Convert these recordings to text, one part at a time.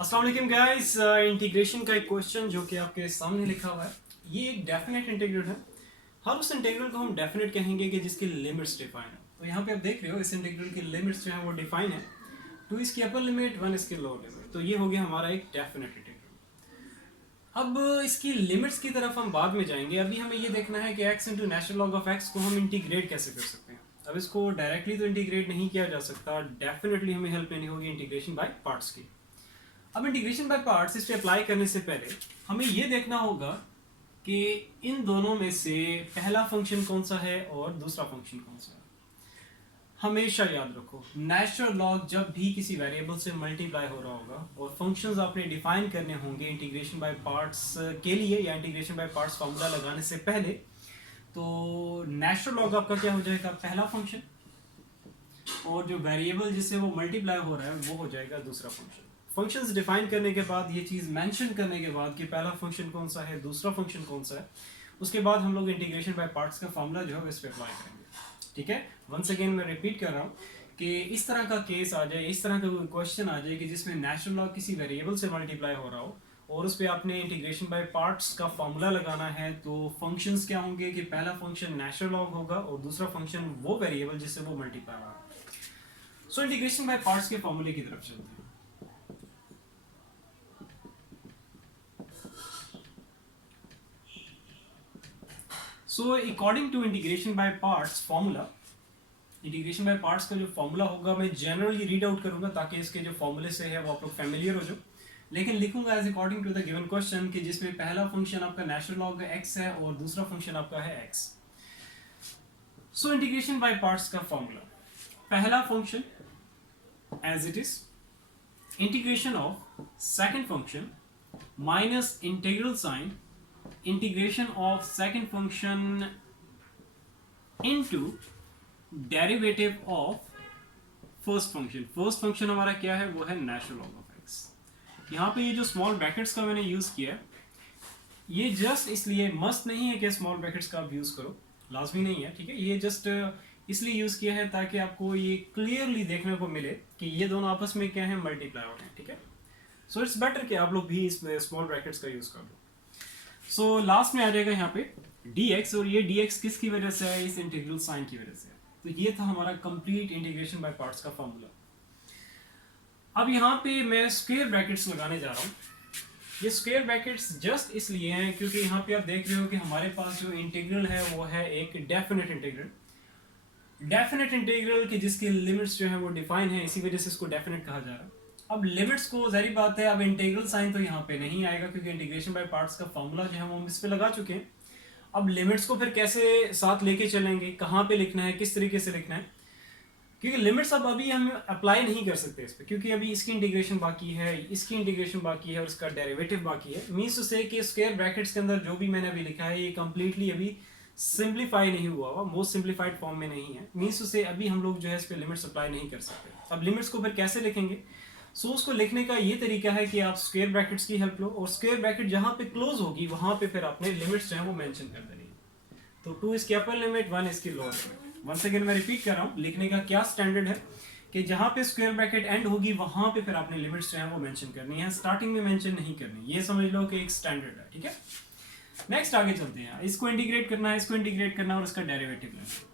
अस्सलाम वालेकुम guys. Integration का एक क्वेश्चन जो कि आपके सामने लिखा हुआ है, ये एक डेफिनेट इंटीग्रल है। हर उस इंटीग्रल को हम डेफिनेट कहेंगे कि जिसकी लिमिट्स डिफाइन है। तो यहाँ पे आप देख रहे हो इस इंटीग्रल की लिमिट्स जो है वो डिफाइन है। 2 इसकी अपर लिमिट, 1 इसकी लोअर लिमिट। तो ये हो गया हमारा एक डेफिनेट इंटीग्रल। अब इसकी लिमिट्स की तरफ हम बाद में जाएंगे। अभी हमें ये देखना है कि x into natural log of x को हम इंटीग्रेट कैसे कर सकते हैं। अब इसको डायरेक्टली तो इंटीग्रेट नहीं किया जा सकता, डेफिनेटली हमें हेल्प लेनी होगी इंटीग्रेशन बाय पार्ट्स की। अब इंटीग्रेशन बाय पार्ट्स इस पे अप्लाई करने से पहले हमें ये देखना होगा कि इन दोनों में से पहला फंक्शन कौन सा है और दूसरा फंक्शन कौन सा है। हमेशा याद रखो, नेचुरल लॉग जब भी किसी वेरिएबल से मल्टीप्लाई हो रहा होगा और फंक्शंस आपने डिफाइन करने होंगे इंटीग्रेशन बाय पार्ट्स के लिए या इंटीग्रेशन बाय पार्ट्स फार्मूला लगाने से पहले, तो नेचुरल लॉग आपका क्या हो जाएगा, पहला फंक्शन, और जो वेरिएबल जिससे वो मल्टीप्लाई हो रहा है वो हो जाएगा दूसरा फंक्शन। फंक्शंस डिफाइन करने के बाद, ये चीज़ मेंशन करने के बाद कि पहला फंक्शन कौन सा है, दूसरा फंक्शन कौन सा है, उसके बाद हम लोग इंटीग्रेशन बाय पार्ट्स का फार्मूला जो है इस पर अप्लाई करेंगे। ठीक है, वंस अगेन मैं रिपीट कर रहा हूँ कि इस तरह का केस आ जाए, इस तरह का कोई क्वेश्चन आ जाए कि जिसमें नेचुरल लॉग किसी वेरिएबल से मल्टीप्लाई हो रहा हो और उस पर आपने इंटीग्रेशन बाय पार्ट्स का फार्मूला लगाना है, तो फंक्शंस क्या होंगे कि पहला फंक्शन नेचुरल लॉग होगा और दूसरा फंक्शन वो वेरिएबल जिससे वो मल्टीप्लाई हो रहा है। सो इंटीग्रेशन बाय पार्ट्स के फार्मूले की तरफ चलते हैं। So according to integration by parts formula, integration by parts का जो फॉर्मूला होगा मैं जनरली रीड आउट करूंगा ताकि इसके जो फॉर्मूले से है वो आप लोग फैमिलियर हो जाओ, लेकिन लिखूंगा as according to the given question कि जिसमें पहला फंक्शन आपका नेचुरल लॉग x है और दूसरा फंक्शन आपका है x। So integration by parts का फॉर्मूला, पहला function as it is integration of second function minus integral sign integration of second function into derivative of first function. First function हमारा क्या है, वो है नेचुरल लॉग ऑफ एक्स। यहाँ पे ये जो स्मॉल ब्रैकेट्स का मैंने यूज किया, ये जस्ट इसलिए, मस्ट नहीं है कि स्मॉल ब्रैकेट्स का आप यूज करो, लाजमी नहीं है, ठीक है। ये जस्ट इसलिए यूज किया है ताकि आपको ये क्लियरली देखने को मिले कि ये दोनों आपस में क्या है, मल्टीप्लाई हो रहे हैं, ठीक है। सो इट्स बेटर कि आप लोग भी इसमें स्मॉल ब्रैकेट्स का यूज कर लो। सो लास्ट में आ जाएगा यहाँ पे dx, और ये dx किसकी वजह से है, इस इंटीग्रल साइन की वजह से है। तो ये था हमारा कंप्लीट इंटीग्रेशन बाय पार्ट्स का फॉर्मूला। अब यहाँ पे मैं स्क्वायर ब्रैकेट्स लगाने जा रहा हूँ। ये स्क्वायर ब्रैकेट्स जस्ट इसलिए हैं क्योंकि यहाँ पे आप देख रहे हो कि हमारे पास जो इंटीग्रल है वो है एक डेफिनेट इंटीग्रल। डेफिनेट इंटीग्रल की जिसकी लिमिट्स जो है वो डिफाइन है, इसी वजह से इसको डेफिनेट कहा जा रहा है। अब लिमिट्स को जारी बात है, अब इंटीग्रल साइन तो यहाँ पे नहीं आएगा क्योंकि इंटीग्रेशन बाय पार्ट्स का फॉर्मूला जो है वो हम इस पे लगा चुके हैं। अब लिमिट्स को फिर कैसे साथ लेके चलेंगे, कहाँ पे लिखना है, किस तरीके से लिखना है, क्योंकि लिमिट्स अब अभी हम अप्लाई नहीं कर सकते इस पर, क्योंकि अभी इसकी इंटीग्रेशन बाकी है, इसकी इंटीग्रेशन बाकी है और इसका डेरिवेटिव बाकी है। मीन्स टू से कि स्क्वायर ब्रैकेट्स के अंदर जो भी मैंने अभी लिखा है ये कंप्लीटली अभी सिंप्लीफाई नहीं हुआ, मोस्ट सिंप्लीफाइड फॉर्म में नहीं है। मीन्स टू से अभी हम लोग जो है इस पर लिमिट्स अप्लाई नहीं कर सकते। अब लिमिट्स को फिर कैसे लिखेंगे, सो उसको लिखने का ये तरीका है कि आप स्क्वायर ब्रैकेट्स की हेल्प लो और स्क्वायर ब्रैकेट जहां पे क्लोज होगी वहां पे फिर आपने लिमिट्स जो है वो मेंशन कर देनी है। तो 2 इसकी अपर लिमिट, 1 इसकी लोअर लिमिट। वंस अगेन मैं रिपीट कर रहा हूँ, लिखने का क्या स्टैंडर्ड है कि जहां पे स्क्वायर ब्रैकेट एंड होगी वहां पे फिर आपने लिमिट्स जो है वो मेंशन करनी है, स्टार्टिंग में मेंशन नहीं करनी। ये समझ लो कि एक स्टैंडर्ड है, ठीक है। नेक्स्ट आगे चलते हैं, इसको इंटीग्रेट करना है, इसको इंटीग्रेट करना है और इसका डेरिवेटिव लेना है।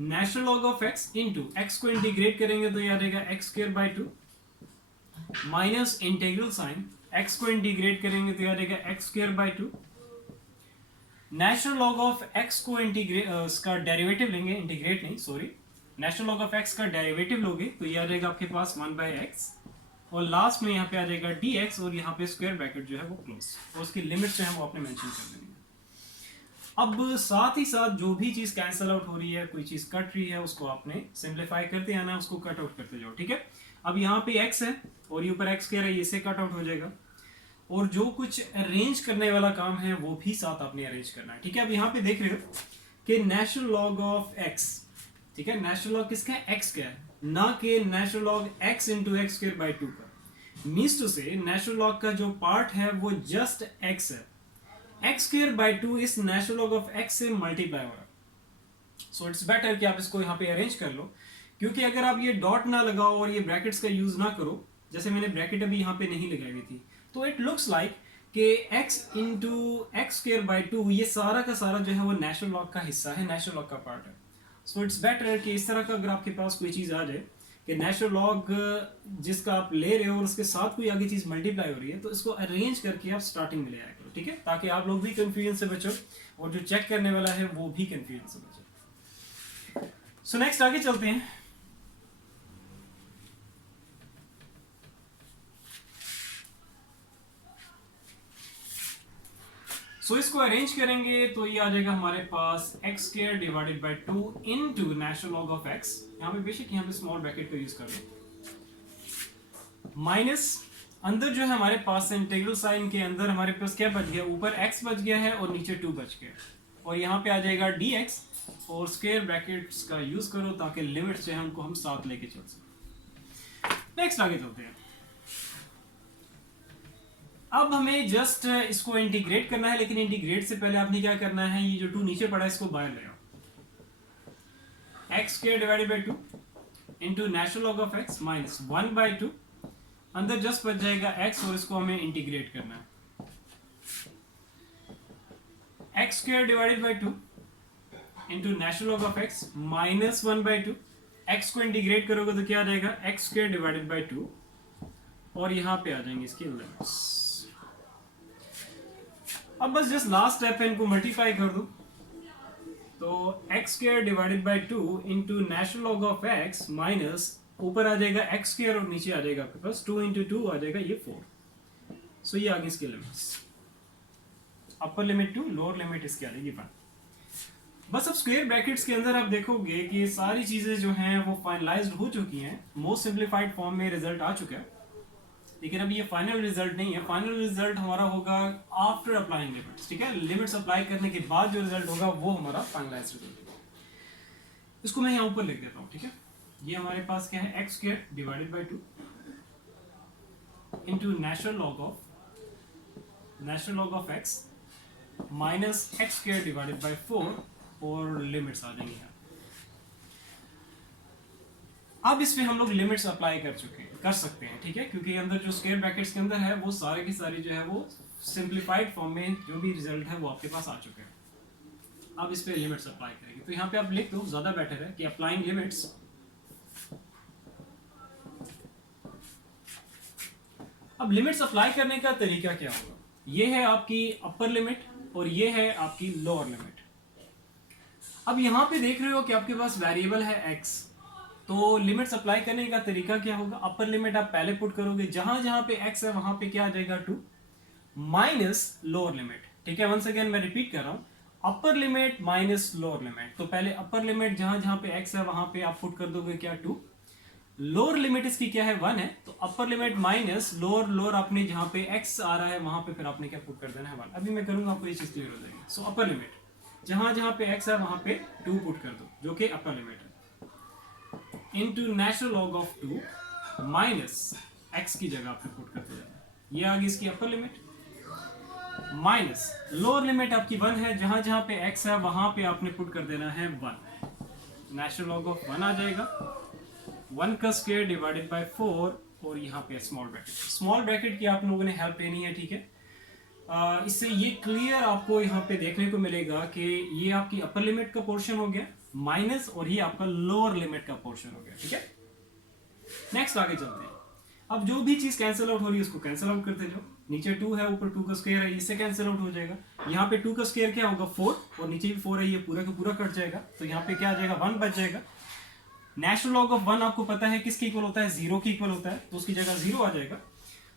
Natural log of x into x को इंटीग्रेट करेंगे तो ये आ जाएगा x square by 2 minus integral sign x को इंटीग्रेट करेंगे तो ये आ जाएगा x square by 2। Natural log of x को इंटीग्रेट, इसका डेरिवेटिव लेंगे, इंटीग्रेट नहीं sorry, natural log of x का डेरिवेटिव लोगे तो ये आ जाएगा आपके पास 1 बाई एक्स, और लास्ट में यहाँ पे आ जाएगा dx और यहाँ पे स्क्वायर ब्रैकेट जो है वो क्लोज, और उसकी लिमिट्स जो है वो आपने मेंशन कर देनी है। अब साथ ही साथ जो भी चीज कैंसल आउट हो रही है, कोई चीज कट रही है, उसको आपने सिंप्लीफाई करते आना, उसको कट आउट करते जाओ, ठीक है। अब यहाँ पे x है और ये ऊपर x कह रहा है, इससे कट आउट हो जाएगा, और जो कुछ अरेंज करने वाला काम है वो भी साथ आपने अरेंज करना है, ठीक है। अब यहाँ पे देख रहे हो कि नेचुरल लॉग ऑफ x, ठीक है, नेचुरल लॉग किसका है, x का है, ना कि natural log x into x square by 2 का। मीन्स टू से नेचुरल लॉग का जो पार्ट है वो जस्ट x है, एक्स स्क्वायर बाई 2 इस नेचुरल लॉग ऑफ x से मल्टीप्लाई हो रहा है। सो इट्स बेटर कि आप इसको यहाँ पे अरेंज कर लो, क्योंकि अगर आप ये डॉट ना लगाओ और ये ब्रैकेट्स का यूज ना करो जैसे मैंने ब्रैकेट अभी यहाँ पे नहीं लगाई हुई थी, तो इट लुक्स लाइक कि x into x square by 2 ये सारा का सारा जो है वो नेचुरल लॉग का हिस्सा है, नेचुरल लॉग का पार्ट है। सो इट्स बेटर कि इस तरह का अगर आपके पास कोई चीज़ आ जाए कि नेचुरल लॉग जिसका आप ले रहे हो और उसके साथ कोई आगे चीज़ मल्टीप्लाई हो रही है, तो इसको अरेंज करके आप स्टार्टिंग में ले आया करो, ठीक है, ताकि आप लोग भी कंफ्यूजन से बचो और जो चेक करने वाला है वो भी कंफ्यूजन से बचो। सो नेक्स्ट आगे चलते हैं। सो इसको अरेंज करेंगे तो ये आ जाएगा हमारे पास x square divided by 2 into natural log of x, यहाँ पे बेशक यहाँ पे स्मॉल ब्रैकेट को यूज कर लो, माइनस अंदर जो है हमारे पास इंटीग्रल साइन के अंदर हमारे पास क्या बच गया, ऊपर x बच गया है और नीचे 2 बच गया, और यहाँ पे आ जाएगा dx, और स्क्वायर ब्रैकेट्स का यूज करो ताकि लिमिट्स जो है हमको हम साथ लेके चल सकें। नेक्स्ट आगे चलते हैं। अब हमें जस्ट इसको इंटीग्रेट करना है, लेकिन इंटीग्रेट से पहले आपने क्या करना है, ये जो 2 नीचे पड़ा है इसको बाहर ले आओ। X square divided by 2 into natural log of x minus 1 by 2, अंदर जस्ट बच जाएगा x और इसको हमें इंटीग्रेट करना है। X square divided by 2 into natural log of x minus 1 by 2, x को इंटीग्रेट करोगे तो क्या आ जाएगा, एक्स स्क्वायर डिवाइडेड बाई 2, और यहाँ पे आ जाएंगे इसकी लिमिट्स। अब बस जस्ट लास्ट स्टेप है, इनको मल्टीप्लाई कर दो, तो x square divided by 2 into natural log of x minus ऊपर आ जाएगा एक्स स्क्वायर और नीचे आ जाएगा आपके पास 2 इंटू 2 आ जाएगा ये 4। सो ये आ गई इसकी limits, upper limit 2, lower limit इसकी आ जाएगी 1। बस अब स्क्वायर ब्रैकेट्स के अंदर आप देखोगे कि ये सारी चीजें जो हैं वो फाइनलाइज्ड हो चुकी हैं, मोस्ट सिंप्लीफाइड फॉर्म में रिजल्ट आ चुका है, लेकिन अभी ये फाइनल रिजल्ट नहीं है। फाइनल रिजल्ट हमारा होगा आफ्टर अप्लाइंग लिमिट्स, ठीक है, लिमिट्स अप्लाई करने के बाद जो रिजल्ट होगा वो हमारा फाइनलाइज्ड रिजल्ट होगा। इसको मैं यहाँ ऊपर लिख देता हूँ, ठीक है, ये हमारे पास क्या है, x square divided by 2 into natural log of x minus x square divided by 4, और लिमिट्स आ जाएंगे यहाँ। अब इस पे हम लोग लिमिट्स अप्लाई कर सकते हैं, ठीक है, क्योंकि अंदर जो स्क्वायर ब्रैकेट्स के अंदर है वो सारे की सारी जो है वो सिंप्लीफाइड फॉर्म में जो भी रिजल्ट है वो आपके पास आ चुके हैं। अब इस पे लिमिट्स अप्लाई करेंगे, तो यहाँ पे आप लिख दो, ज्यादा बेटर है कि अप्लाइंग लिमिट्स, अब लिमिट्स अप्लाई करने का तरीका क्या होगा, ये है आपकी अपर लिमिट और ये है आपकी लोअर लिमिट। अब यहाँ पे देख रहे हो कि आपके पास वेरिएबल है x, तो लिमिट्स अप्लाई करने का तरीका क्या होगा, अपर लिमिट आप पहले पुट करोगे, जहां जहां पे x है वहां पे क्या आ जाएगा 2 माइनस लोअर लिमिट, ठीक है, वंस अगेन मैं रिपीट कर रहा हूं, upper limit minus lower limit, तो पहले अपर लिमिट जहां जहां पे x है वहां पे आप पुट कर दोगे क्या 2, लोअर लिमिट इसकी क्या है 1 है, तो अपर लिमिट माइनस लोअर आपने जहां पे x आ रहा है वहां पे फिर आपने क्या पुट कर देना है 1। अभी मैं करूंगा आपको ये चीज क्लियर हो जाएगी। सो अपर लिमिट जहां जहां पे x है वहां पे 2 पुट कर दो, जो कि अपर लिमिट है, into natural log of 2 minus x की जगह आपने पुट करते जाना, ये आ गई इसकी upper limit, minus lower limit आपकी 1 है, जहां जहां पे x है वहां पे आपने पुट कर देना है 1, नेचुरल लॉग ऑफ 1 आ जाएगा, 1 का स्क्वायर डिवाइडेड बाय 4, और यहाँ पे स्मॉल ब्रैकेट की आप लोगों ने हेल्प लेनी है, ठीक है। इससे ये क्लियर आपको यहाँ पे देखने को मिलेगा कि ये आपकी अपर लिमिट का पोर्शन हो गया माइनस, और ये आपका लोअर लिमिट का पोर्शन हो गया, ठीक है। नेक्स्ट आगे चलते हैं। अब जो भी चीज कैंसिल आउट हो रही है उसको कैंसिल आउट करते जाओ, नीचे 2 है ऊपर 2 का स्क्वायर है, इससे कैंसिल आउट हो जाएगा, यहाँ पे 2 का स्क्वायर क्या होगा 4, और नीचे भी 4 है, ये पूरा का पूरा कट जाएगा, तो यहाँ पे क्या आ जाएगा 1 बच जाएगा। नेचुरल लॉग ऑफ 1 आपको पता है किसके इक्वल होता है, 0 के इक्वल होता है, तो उसकी जगह 0 आ जाएगा।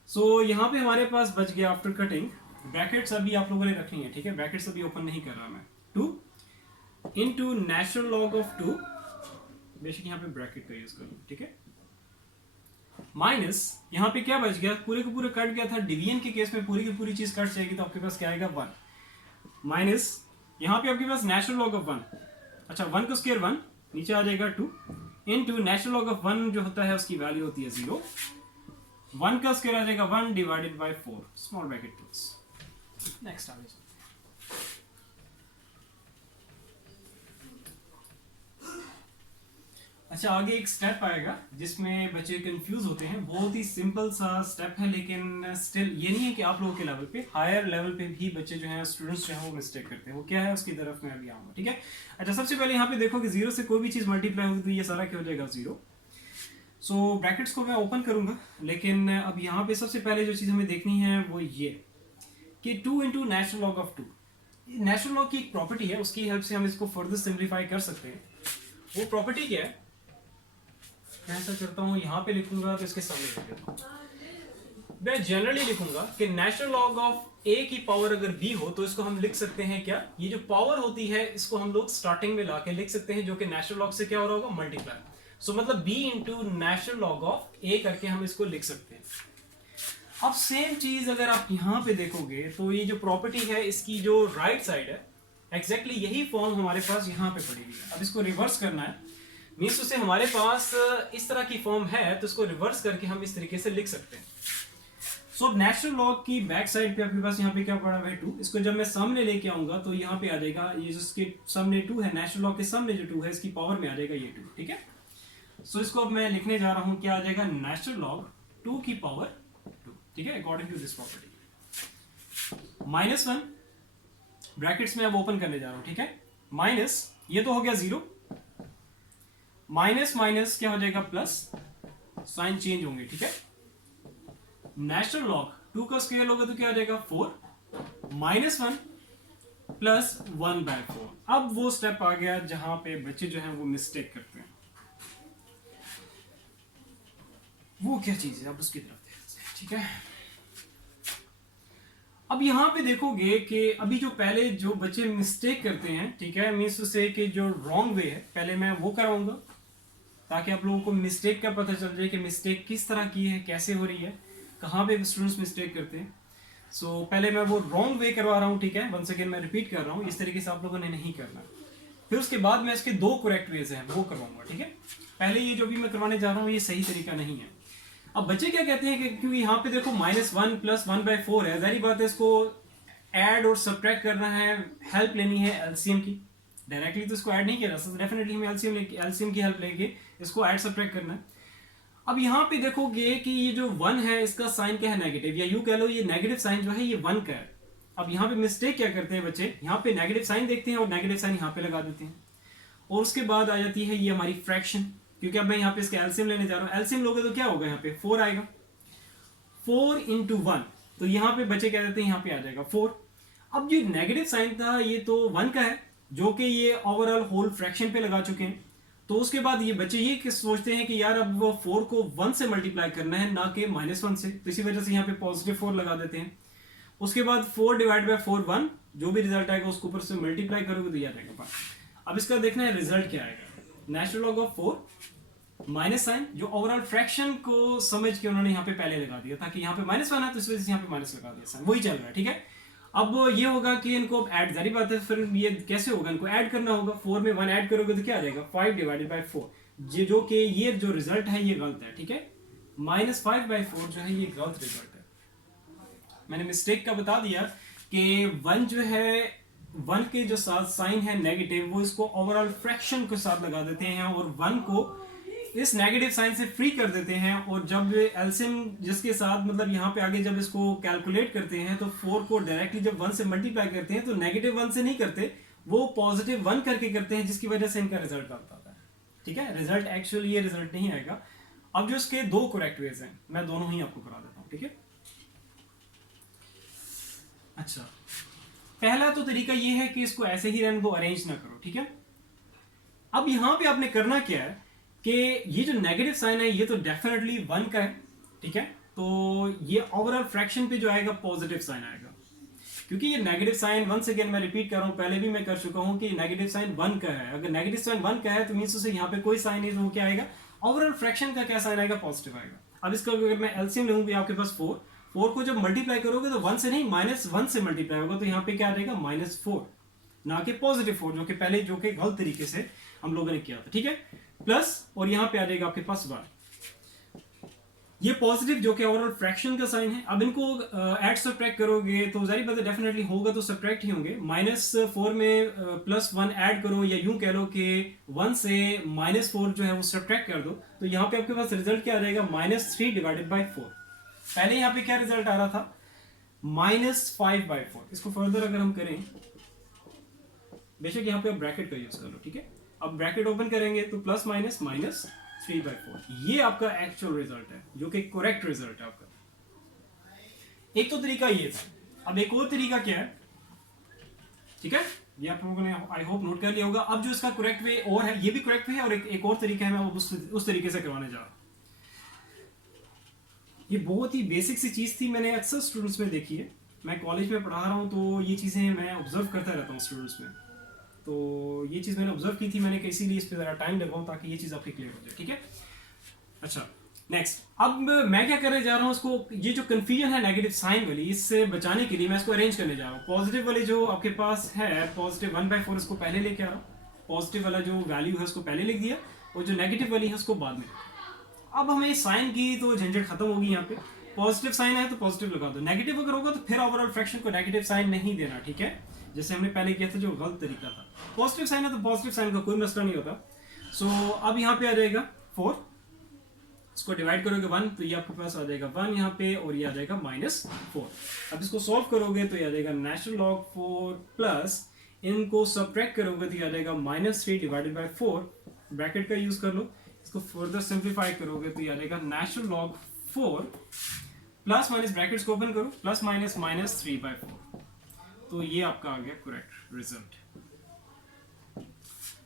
सो यहाँ पे हमारे पास बच गया आफ्टर कटिंग, ब्रैकेट्स अभी आप लोगों ने रखनी है, ठीक है, ब्रैकेट्स अभी ओपन नहीं कर रहा मैं, 2 इंटू नेचुरल लॉग ऑफ 2, बेशक यहाँ पे ब्रैकेट का यूज करूँ, ठीक है, माइनस यहाँ पे क्या बच गया, पूरे के पूरे कट गया था, डिवीजन के केस में पूरी की पूरी चीज कट जाएगी, तो आपके पास क्या आएगा 1, माइनस यहाँ पे आपके पास नेचुरल लॉग ऑफ 1, अच्छा 1 का स्क्वायर 1, नीचे आ जाएगा 2 इंटू नेचुरल लॉग ऑफ 1 जो होता है उसकी वैल्यू होती है 0, 1 का स्क्वायर आ जाएगा 1 divided by 4, small bracket close. Next आगे चलते हैं। अच्छा, आगे एक स्टेप आएगा जिसमें बच्चे कंफ्यूज होते हैं। बहुत ही सिंपल सा स्टेप है, लेकिन स्टिल ये नहीं है कि आप लोगों के लेवल पे, हायर लेवल पे भी बच्चे जो हैं, स्टूडेंट्स जो हैं, वो मिस्टेक करते हैं। वो क्या है, उसकी तरफ मैं अभी आऊँगा, ठीक है। अच्छा, सबसे पहले यहाँ पे देखो कि जीरो से कोई भी चीज़ मल्टीप्लाई होगी तो ये सारा क्या हो जाएगा, जीरो। सो ब्रैकेट्स को मैं ओपन करूँगा, लेकिन अब यहाँ पे सबसे पहले जो चीज़ हमें देखनी है वो ये कि 2 into natural log of 2। Natural log की एक प्रॉपर्टी है, उसकी हेल्प से हम इसको फर्दर सिंप्लीफाई कर सकते हैं। वो प्रॉपर्टी क्या है, मैं ऐसा करता हूँ, यहाँ पे लिखूंगा तो इसके सामने लिख देता हूँ। मैं जनरली लिखूंगा कि नेचुरल लॉग ऑफ ए की पावर अगर बी हो तो इसको हम लिख सकते हैं क्या, ये जो पावर होती है इसको हम लोग स्टार्टिंग में लाके लिख सकते हैं, जो कि नेचुरल लॉग से क्या हो रहा होगा, मल्टीप्लाई। सो मतलब b into natural log of a करके हम इसको लिख सकते हैं। अब सेम चीज अगर आप यहाँ पे देखोगे तो ये जो प्रॉपर्टी है इसकी जो राइट साइड है, एग्जैक्टली यही फॉर्म हमारे पास यहाँ पे पड़ी हुई है। अब इसको रिवर्स करना है, मीन्स उसे हमारे पास इस तरह की फॉर्म है तो इसको रिवर्स करके हम इस तरीके से लिख सकते हैं। सो नेचुरल लॉग की बैक साइड पे आपके पास यहाँ पे क्या पड़ा हुआ है, 2। इसको जब मैं सामने लेके आऊंगा तो यहाँ पे आ जाएगा, ये जिसके सामने 2 है, नेचुरल लॉग के सामने जो 2 है इसकी पावर में आ जाएगा ये 2, ठीक है। सो इसको अब मैं लिखने जा रहा हूँ, क्या आ जाएगा, नेचुरल लॉग 2 की पावर 2, ठीक है, according to this property. -1 brackets में अब ओपन करने जा रहा हूँ, ठीक है। माइनस ये तो हो गया 0, माइनस माइनस क्या हो जाएगा, प्लस, साइन चेंज होंगे, ठीक है। नेचुरल लॉग 2 का स्क्वायर होगा तो क्या हो जाएगा, 4, -1 प्लस 1/4। अब वो स्टेप आ गया जहां पे बच्चे जो हैं वो मिस्टेक करते हैं। वो क्या चीज है, अब उसकी तरफ देखते हैं, ठीक है। अब यहाँ पे देखोगे कि अभी जो पहले जो बच्चे मिस्टेक करते हैं, ठीक है, मीन्स से कि जो रॉन्ग वे है, पहले मैं वो कराऊंगा ताकि आप लोगों को मिस्टेक का पता चल जाए कि मिस्टेक किस तरह की है, कैसे हो रही है, कहाँ पे स्टूडेंट्स मिस्टेक करते हैं। सो पहले मैं वो रॉन्ग वे करवा रहा हूँ, ठीक है, वंस अगेन मैं रिपीट कर रहा हूँ, इस तरीके से आप लोगों ने नहीं करना। फिर उसके बाद मैं इसके 2 करेक्ट वेज हैं वो करवाऊंगा, ठीक है। पहले ये जो भी मैं करवाने जा रहा हूँ ये सही तरीका नहीं है। अब बच्चे क्या कहते हैं कि क्योंकि यहाँ पे देखो -1 प्लस 1/4 है, जारी बात है इसको ऐड और सब्ट्रैक्ट करना है, हेल्प लेनी है एलसीएम की। डायरेक्टली तो इसको ऐड नहीं किया जा सकता, डेफिनेटली हमें एलसीएम की हेल्प लेके इसको ऐड सब्ट्रैक्ट करना है। अब यहाँ पे देखोगे कि ये जो 1 है इसका साइन क्या है, नेगेटिव, या यूं कह लो ये नेगेटिव साइन जो है ये 1 का है। अब यहाँ पे मिस्टेक क्या करते हैं बच्चे, यहाँ पे नेगेटिव साइन देखते हैं और नेगेटिव साइन यहाँ पे लगा देते हैं, और उसके बाद आ जाती है ये हमारी फ्रैक्शन, क्योंकि अब मैं यहाँ पे इसका एलसीएम लेने जा रहा हूँ। एलसीएम लोगे तो क्या होगा, यहाँ पे 4 आएगा, 4 × 1, तो यहाँ पे बच्चे क्या देते हैं, यहाँ पे आ जाएगा 4। अब जो नेगेटिव साइन था ये तो 1 का है, जो कि ये ओवरऑल होल फ्रैक्शन पे लगा चुके हैं। तो उसके बाद ये बच्चे ये सोचते हैं कि यार अब वो 4 को 1 से मल्टीप्लाई करना है, ना कि -1 से, तो इसी वजह से यहाँ पे +4 लगा देते हैं। उसके बाद 4 / 4 1, जो भी रिजल्ट आएगा उसको ऊपर से मल्टीप्लाई करोगे तो याद आएगा। अब इसका देखना है रिजल्ट क्या आएगा, natural log of 4 minus sign, जो ओवरऑल फ्रैक्शन को समझ के उन्होंने यहाँ पे पहले लगा दिया, ताकि यहाँ पे -1 है तो इस वजह से यहाँ पे माइनस लगा दिया, साइन वही चल रहा है, ठीक है। अब ये होगा कि इनको ऐड, जारी बात है, फिर ये कैसे होगा, इनको ऐड करना होगा। 4 में 1 ऐड करोगे तो क्या आ जाएगा, 5 / 4, जो कि ये जो रिजल्ट है ये गलत है, ठीक है। -5/4 जो है ये गलत रिजल्ट है। मैंने मिस्टेक का बता दिया कि 1 जो है, 1 के जो साथ साइन है नेगेटिव, वो इसको ओवरऑल फ्रैक्शन के साथ लगा देते हैं और 1 को इस नेगेटिव साइन से फ्री कर देते हैं। और जब एलसीएम जिसके साथ मतलब यहाँ पे आगे जब इसको कैलकुलेट करते हैं तो 4 को डायरेक्टली जब 1 से मल्टीप्लाई करते हैं तो -1 से नहीं करते, वो +1 करके करते हैं, जिसकी वजह से इनका रिजल्ट आता है, ठीक है। रिजल्ट एक्चुअली ये रिजल्ट नहीं आएगा। अब जो इसके 2 करेक्ट वेज हैं मैं दोनों ही आपको करा देता हूँ, ठीक है। अच्छा, पहला तो तरीका ये है कि इसको ऐसे ही रहने दो, अरेंज ना करो, ठीक है। अब यहां पे आपने करना क्या है कि ये जो नेगेटिव साइन है ये तो डेफिनेटली 1 का है, ठीक है। तो ये ओवरऑल फ्रैक्शन पे जो आएगा पॉजिटिव साइन आएगा, क्योंकि ये नेगेटिव साइन, वंस अगेन मैं रिपीट कर रहा हूं, पहले भी मैं कर चुका हूं कि नेगेटिव साइन 1 का है। अगर नेगेटिव साइन 1 का है तो मीन्स उसे यहाँ पे कोई साइन नहीं, तो वो क्या आएगा, ओवरऑल फ्रैक्शन का क्या साइन आएगा, पॉजिटिव आएगा। अब इसका अगर मैं एलसीएम लूंगी आपके पास 4 को जब मल्टीप्लाई करोगे तो 1 से नहीं -1 से मल्टीप्लाई होगा, तो यहाँ पे क्या आ जाएगा -4, ना कि +4, जो कि पहले जो कि गलत तरीके से हम लोगों ने किया था, ठीक है। प्लस और यहाँ पे आ जाएगा आपके पास 1। ये पॉजिटिव जो कि ओवरऑल फ्रैक्शन का साइन है। अब इनको ऐड सब्ट्रैक्ट करोगे तो जारी बात है डेफिनेटली होगा तो सब्ट्रैक्ट ही होंगे। -4 में +1 ऐड करो, या यूं कह लो कि 1 से -4 जो है वो सब्ट्रैक्ट कर दो, तो यहाँ पे आपके पास रिजल्ट क्या आ जाएगा, -3 डिवाइडेड बाई 4। पहले यहाँ पे क्या रिजल्ट आ रहा था, -5/4। इसको फर्दर अगर हम करें, बेशक यहाँ पे आप ब्रैकेट का यूज कर लो, ठीक है। अब ब्रैकेट ओपन करेंगे तो प्लस माइनस -3/4, ये आपका एक्चुअल रिजल्ट है, जो कि करेक्ट रिजल्ट है आपका। एक तो तरीका ये था। अब एक और तरीका क्या है, ठीक है, ये आप लोगों ने आई होप नोट कर लिया होगा। अब जो इसका करेक्ट वे और है, ये भी करेक्ट वे है, और एक और तरीका है, मैं उस तरीके से करवाने जा रहा हूं। ये बहुत ही बेसिक सी चीज़ थी, मैंने अक्सर स्टूडेंट्स में देखी है। मैं कॉलेज में पढ़ा रहा हूँ तो ये चीज़ें मैं ऑब्जर्व करता रहता हूँ स्टूडेंट्स में। तो ये चीज़ मैंने ऑब्जर्व की थी, मैंने इसीलिए इस पर ज़रा टाइम लगाऊँ ताकि ये चीज़ आपकी क्लियर हो जाए, ठीक है। अच्छा, नेक्स्ट, अब मैं क्या करने जा रहा हूँ, उसको ये जो कन्फ्यूजन है नेगेटिव साइन वाली, इससे बचाने के लिए मैं इसको अरेंज करने जा रहा हूँ। पॉजिटिव वाली जो आपके पास है, पॉजिटिव 1/4, इसको पहले लेके आ रहा हूँ। पॉजिटिव वाला जो वैल्यू है उसको पहले लिख दिया, और जो नेगेटिव वाली है उसको बाद में। अब हमें साइन की तो झंझट खत्म होगी। यहाँ पे पॉजिटिव साइन है तो पॉजिटिव लगा दो, नेगेटिव अगर होगा तो फिर ओवरऑल फ्रैक्शन को नेगेटिव साइन नहीं देना, ठीक है, जैसे हमने पहले किया था जो गलत तरीका था। पॉजिटिव साइन है तो पॉजिटिव साइन का कोई मसला नहीं होता। सो अब यहाँ पे आ जाएगा 4, इसको डिवाइड करोगे 1 तो ये आपके पास आ जाएगा 1 यहाँ पे, और ये आ जाएगा -4। अब इसको सॉल्व करोगे तो ये आ जाएगा नेचुरल लॉग 4 प्लस, इनको सब्ट्रैक्ट करोगे तो ये आ जाएगा -3 डिवाइडेड बाई 4। ब्रैकेट का यूज कर लो, इसको फर्दर सिंप्लीफाई करोगे तो ये आ जाएगा natural log 4 plus minus, brackets को ओपन करो, प्लस माइनस -3/4। तो ये आपका आ गया correct result.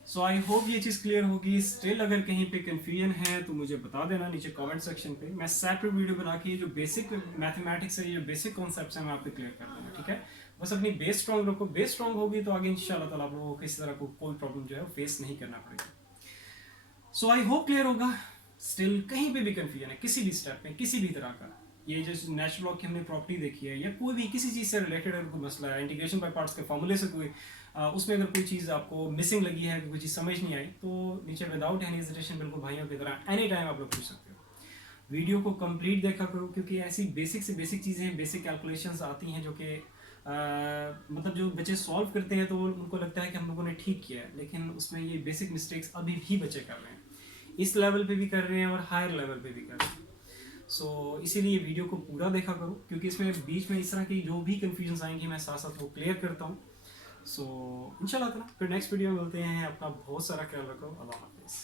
So I hope ये चीज़ क्लियर होगी। स्टिल अगर कहीं पे कंफ्यूजन है तो मुझे बता देना नीचे कमेंट सेक्शन पे। मैं सेपरेट वीडियो बना के जो बेसिक मैथमेटिक्स है, ये बेसिक कॉन्सेप्ट्स हैं, मैं आपको क्लियर कर दूंगा, ठीक है। बस अपनी बेस स्ट्रॉन्ग रखो, बेस स्ट्रॉन्ग होगी तो आगे इंशाल्लाह ताला आप लोगों को किसी तरह को कोई प्रॉब्लम जो है वो फेस नहीं करना पड़ेगा। सो आई होप क्लियर होगा। स्टिल कहीं पे भी कंफ्यूजन है किसी भी स्टेप में, किसी भी तरह का, ये जो नेचुरल लॉग की हमने प्रॉपर्टी देखी है, या कोई भी किसी चीज़ से रिलेटेड अगर कोई मसला है, इंटीग्रेशन बाय पार्ट्स के फॉर्मूले से कोई उसमें अगर कोई चीज़ आपको मिसिंग लगी है, कोई चीज़ समझ नहीं आई, तो नीचे विदाउट एनी हेजिटेशन बिल्कुल भाइयों की तरह एनी टाइम आप लोग पूछ सकते हो। वीडियो को कंप्लीट देखा करो, क्योंकि ऐसी बेसिक से बेसिक चीज़ें हैं, बेसिक कैलकुलेशंस आती हैं जो कि मतलब जो बच्चे सॉल्व करते हैं तो उनको लगता है कि हम लोगों ने ठीक किया है, लेकिन उसमें ये बेसिक मिस्टेक्स अभी भी बच्चे कर रहे हैं, इस लेवल पे भी कर रहे हैं और हायर लेवल पे भी कर रहे हैं। सो इसीलिए वीडियो को पूरा देखा करो, क्योंकि इसमें बीच में इस तरह की जो भी कंफ्यूजन आएंगी मैं साथ साथ वो क्लियर करता हूँ। सो इंशाल्लाह फिर नेक्स्ट वीडियो में मिलते हैं। अपना बहुत सारा ख्याल रखो। अल्लाह हाफिज़।